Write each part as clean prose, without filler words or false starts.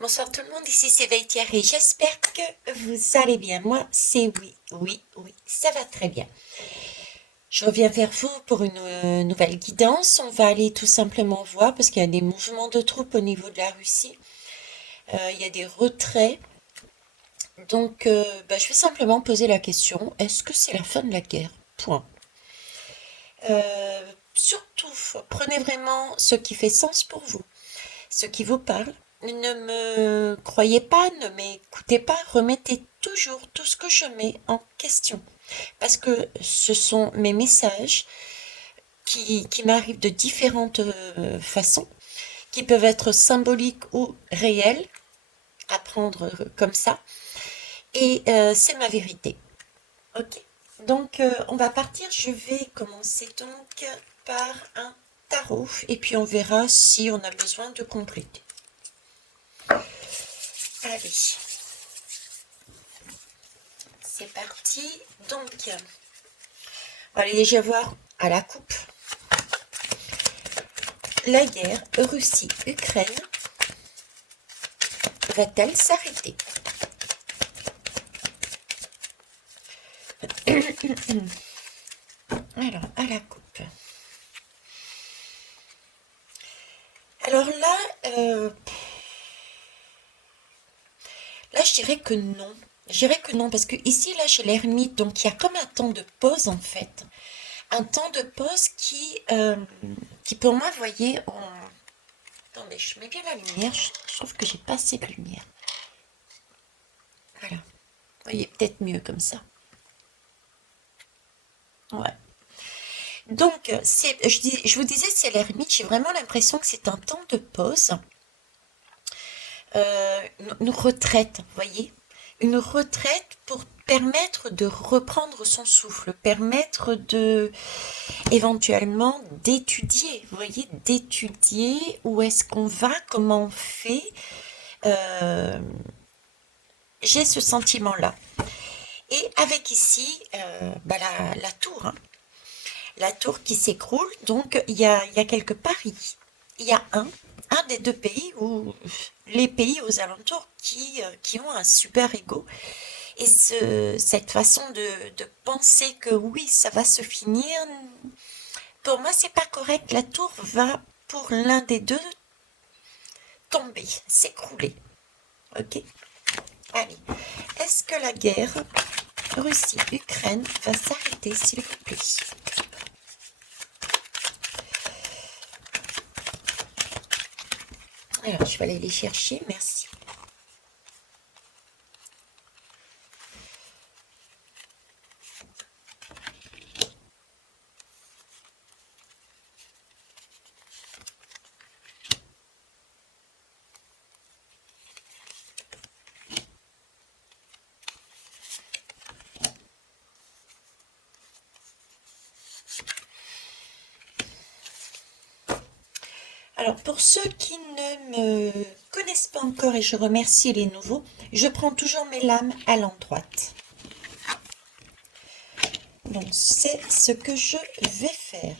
Bonsoir tout le monde, ici c'est Thierry. J'espère que vous allez bien. Moi, c'est oui, ça va très bien. Je reviens vers vous pour une nouvelle guidance. On va aller tout simplement voir parce qu'il y a des mouvements de troupes au niveau de la Russie. Il y a des retraits. Donc, je vais simplement poser la question, est-ce que c'est la fin de la guerre? Point. Surtout, prenez vraiment ce qui fait sens pour vous, ce qui vous parle. Ne me croyez pas, ne m'écoutez pas, remettez toujours tout ce que je mets en question. Parce que ce sont mes messages qui m'arrivent de différentes façons, qui peuvent être symboliques ou réels, à prendre comme ça. Et c'est ma vérité. Ok. Donc, on va partir. Je vais commencer donc par un tarot. Et puis, on verra si on a besoin de compléter. Allez. C'est parti. Donc, on va aller déjà voir à la coupe. La guerre Russie-Ukraine va-t-elle s'arrêter? Alors, à la coupe. Alors là, je dirais que non. Je dirais que non, parce que ici, là, j'ai l'ermite, donc il y a comme un temps de pause, en fait. Un temps de pause qui pour moi, vous voyez, attendez, je mets bien la lumière, je trouve que j'ai pas assez de lumière. Voilà. Vous voyez, peut-être mieux comme ça. Ouais. Donc, je vous disais, c'est l'ermite, j'ai vraiment l'impression que c'est un temps de pause, une retraite, vous voyez, une retraite pour permettre de reprendre son souffle, permettre de, éventuellement, d'étudier, vous voyez, d'étudier où est-ce qu'on va, comment on fait. Euh, j'ai ce sentiment-là. Et avec ici, la tour, hein. La tour qui s'écroule, donc il y a quelques paris. Il y a un des deux pays ou les pays aux alentours qui ont un super ego. Et cette façon de penser que oui, ça va se finir, pour moi, c'est pas correct. La tour va, pour l'un des deux, tomber, s'écrouler. Ok? Allez. Est-ce que la guerre Russie-Ukraine va s'arrêter, s'il vous plaît? Alors, je vais aller les chercher, merci. Alors, pour ceux qui ne me connaissent pas encore, et je remercie les nouveaux, je prends toujours mes lames à l'endroite. Donc, c'est ce que je vais faire.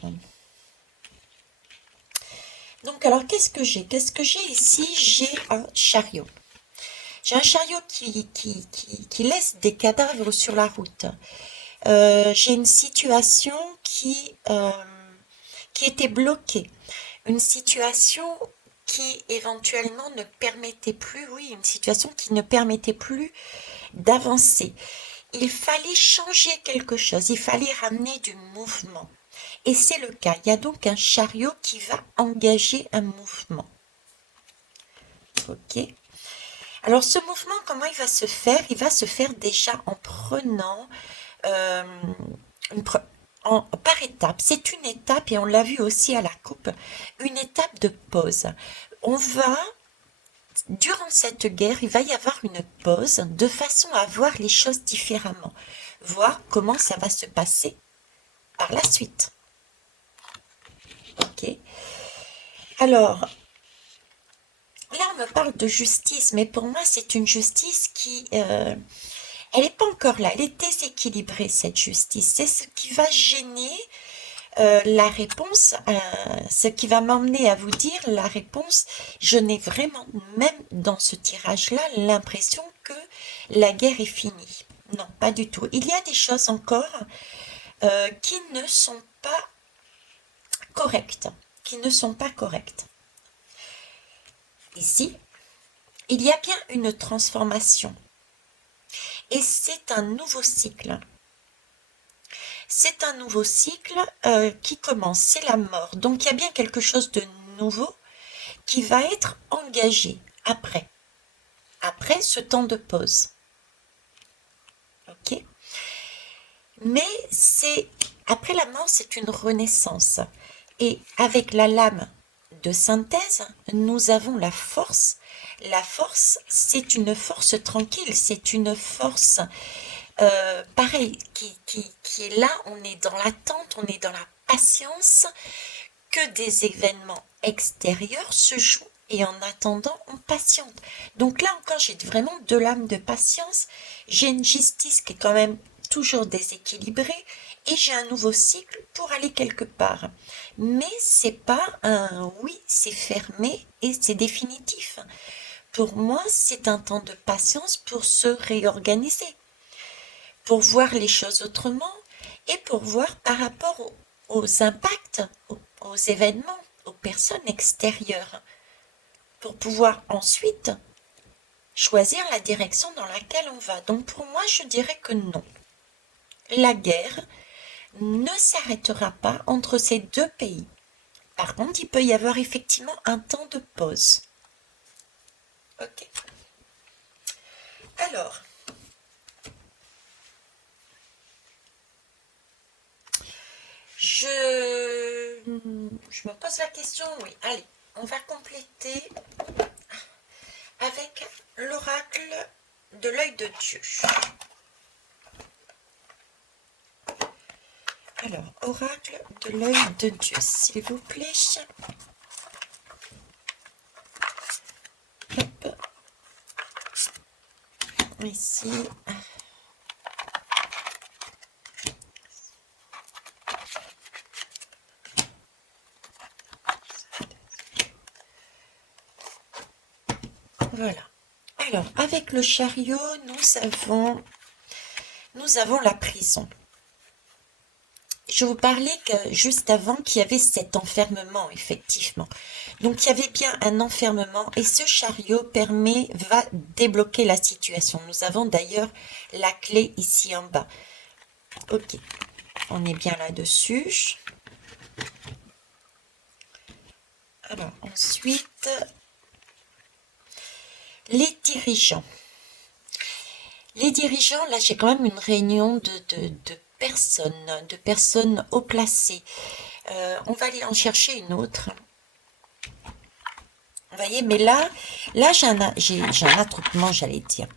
Donc, alors, qu'est-ce que j'ai? Qu'est-ce que j'ai ici? J'ai un chariot. J'ai un chariot qui laisse des cadavres sur la route. J'ai une situation qui était bloquée. Une situation qui éventuellement ne permettait plus, oui, une situation qui ne permettait plus d'avancer. Il fallait changer quelque chose, il fallait ramener du mouvement. Et c'est le cas. Il y a donc un chariot qui va engager un mouvement. Ok. Alors ce mouvement, comment il va se faire? Il va se faire déjà en prenant euh, une par étapes. C'est une étape, et on l'a vu aussi à la coupe, une étape de pause. On va, durant cette guerre, il va y avoir une pause de façon à voir les choses différemment, voir comment ça va se passer par la suite. Ok. Alors, là, on me parle de justice, mais pour moi, c'est une justice elle n'est pas encore là. Elle est déséquilibrée, cette justice. C'est ce qui va gêner. la réponse, ce qui va m'emmener à vous dire la réponse, je n'ai vraiment, même dans ce tirage-là, l'impression que la guerre est finie. Non, pas du tout. Il y a des choses encore qui ne sont pas correctes, Ici, il y a bien une transformation et c'est un nouveau cycle. C'est un nouveau cycle qui commence, c'est la mort. Donc il y a bien quelque chose de nouveau qui va être engagé après ce temps de pause. Ok? Mais après la mort, c'est une renaissance. Et avec la lame de synthèse, nous avons la force. La force, c'est une force tranquille, c'est une force pareil, qui est là, on est dans l'attente, on est dans la patience que des événements extérieurs se jouent et en attendant, on patiente. Donc là encore, j'ai vraiment de l'âme de patience, j'ai une justice qui est quand même toujours déséquilibrée et j'ai un nouveau cycle pour aller quelque part. Mais c'est pas un oui, c'est fermé et c'est définitif. Pour moi, c'est un temps de patience pour se réorganiser, pour voir les choses autrement et pour voir par rapport aux impacts, aux événements, aux personnes extérieures, pour pouvoir ensuite choisir la direction dans laquelle on va. Donc pour moi, je dirais que non. La guerre ne s'arrêtera pas entre ces deux pays. Par contre, il peut y avoir effectivement un temps de pause. Ok. Alors, je me pose la question, oui. Allez, on va compléter avec l'oracle de l'œil de Dieu. Alors, oracle de l'œil de Dieu, s'il vous plaît. Hop. Ici. Voilà. Alors, avec le chariot, nous avons la prison. Je vous parlais juste avant qu'il y avait cet enfermement, effectivement. Donc, il y avait bien un enfermement et ce chariot va débloquer la situation. Nous avons d'ailleurs la clé ici en bas. Ok, on est bien là-dessus. Alors, ensuite, les dirigeants. Les dirigeants, là, j'ai quand même une réunion de personnes haut placées. On va aller en chercher une autre. Vous voyez, mais là j'ai un attroupement, j'allais dire.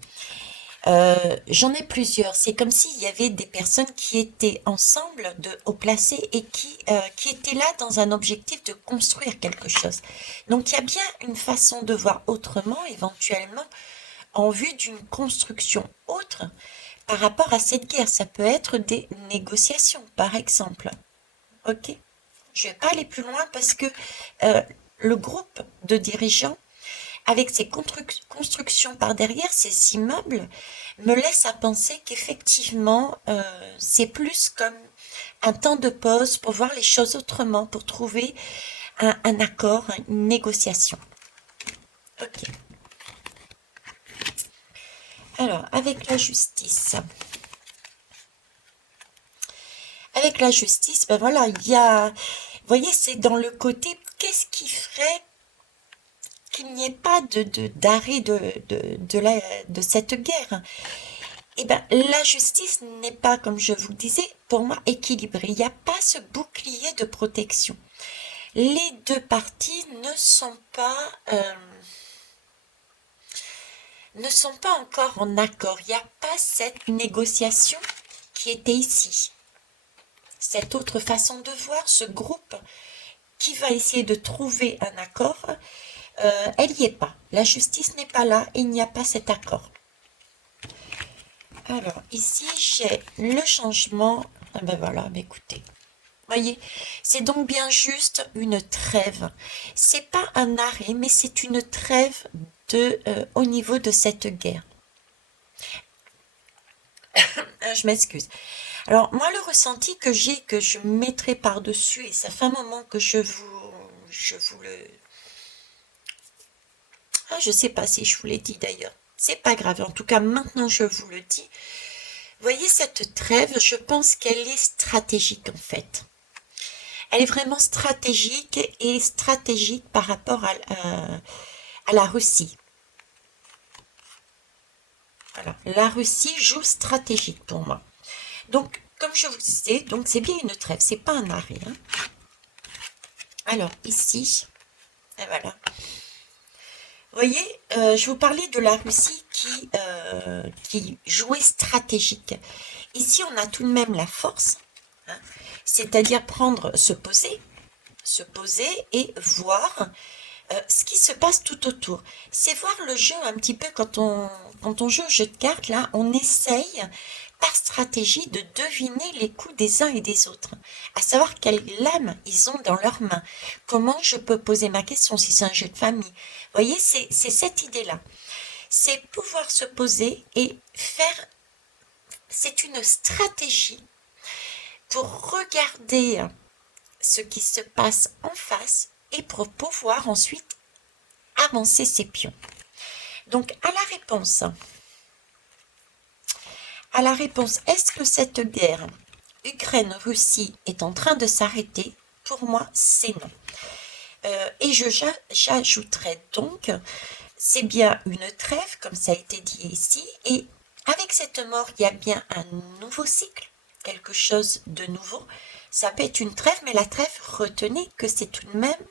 J'en ai plusieurs. C'est comme s'il y avait des personnes qui étaient ensemble de haut placés et qui étaient là dans un objectif de construire quelque chose. Donc il y a bien une façon de voir autrement, éventuellement, en vue d'une construction autre par rapport à cette guerre. Ça peut être des négociations, par exemple. Ok? Je vais pas aller plus loin parce que le groupe de dirigeants, avec ces constructions par derrière, ces immeubles, me laisse à penser qu'effectivement, c'est plus comme un temps de pause pour voir les choses autrement, pour trouver un accord, une négociation. Ok. Alors, avec la justice. Avec la justice, ben voilà, il y a... Vous voyez, c'est dans le côté, qu'est-ce qui ferait qu'il n'y ait pas d'arrêt de cette guerre? Eh bien, la justice n'est pas, comme je vous le disais, pour moi, équilibrée. Il n'y a pas ce bouclier de protection. Les deux parties ne sont pas encore en accord. Il n'y a pas cette négociation qui était ici. Cette autre façon de voir, ce groupe qui va essayer de trouver un accord, elle n'y est pas. La justice n'est pas là, il n'y a pas cet accord. Alors, ici, j'ai le changement. Ah ben voilà, ben écoutez, Voyez, c'est donc bien juste une trêve. C'est pas un arrêt, mais c'est une trêve au niveau de cette guerre. Je m'excuse. Alors, moi, le ressenti que j'ai, que je mettrai par-dessus, et ça fait un moment que je vous le... Ah, je sais pas si je vous l'ai dit d'ailleurs. C'est pas grave. En tout cas, maintenant, je vous le dis. Voyez, cette trêve, je pense qu'elle est stratégique, en fait. Elle est vraiment stratégique et stratégique par rapport à la Russie. Voilà. La Russie joue stratégique pour moi. Donc, comme je vous disais, donc c'est bien une trêve, c'est pas un arrêt, hein. Alors, ici, et voilà. Vous voyez, je vous parlais de la Russie qui jouait stratégique. Ici, on a tout de même la force, hein, c'est-à-dire se poser et voir ce qui se passe tout autour. C'est voir le jeu un petit peu quand on joue au jeu de cartes, là, on essaye par stratégie de deviner les coups des uns et des autres, à savoir quelle lame ils ont dans leurs mains, comment je peux poser ma question si c'est un jeu de famille. Vous voyez, c'est cette idée-là. C'est pouvoir se poser et faire, c'est une stratégie pour regarder ce qui se passe en face et pour pouvoir ensuite avancer ses pions. Donc, à la réponse, est-ce que cette guerre Ukraine-Russie est en train de s'arrêter? Pour moi, c'est non. Et j'ajouterais donc, c'est bien une trêve, comme ça a été dit ici, et avec cette mort, il y a bien un nouveau cycle, quelque chose de nouveau. Ça peut être une trêve, mais la trêve, retenez que c'est tout de même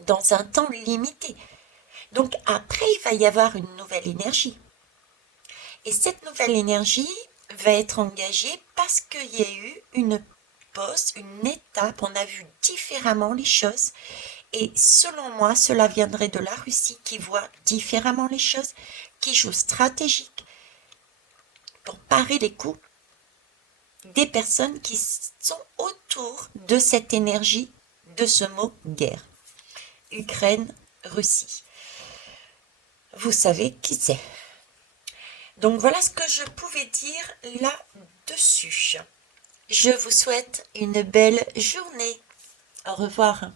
dans un temps limité. Donc après, il va y avoir une nouvelle énergie. Et cette nouvelle énergie va être engagée parce qu'il y a eu une pause, une étape, on a vu différemment les choses. Et selon moi, cela viendrait de la Russie qui voit différemment les choses, qui joue stratégique pour parer les coups des personnes qui sont autour de cette énergie de ce mot guerre. Ukraine, Russie. Vous savez qui c'est. Donc voilà ce que je pouvais dire là-dessus. Je vous souhaite une belle journée. Au revoir.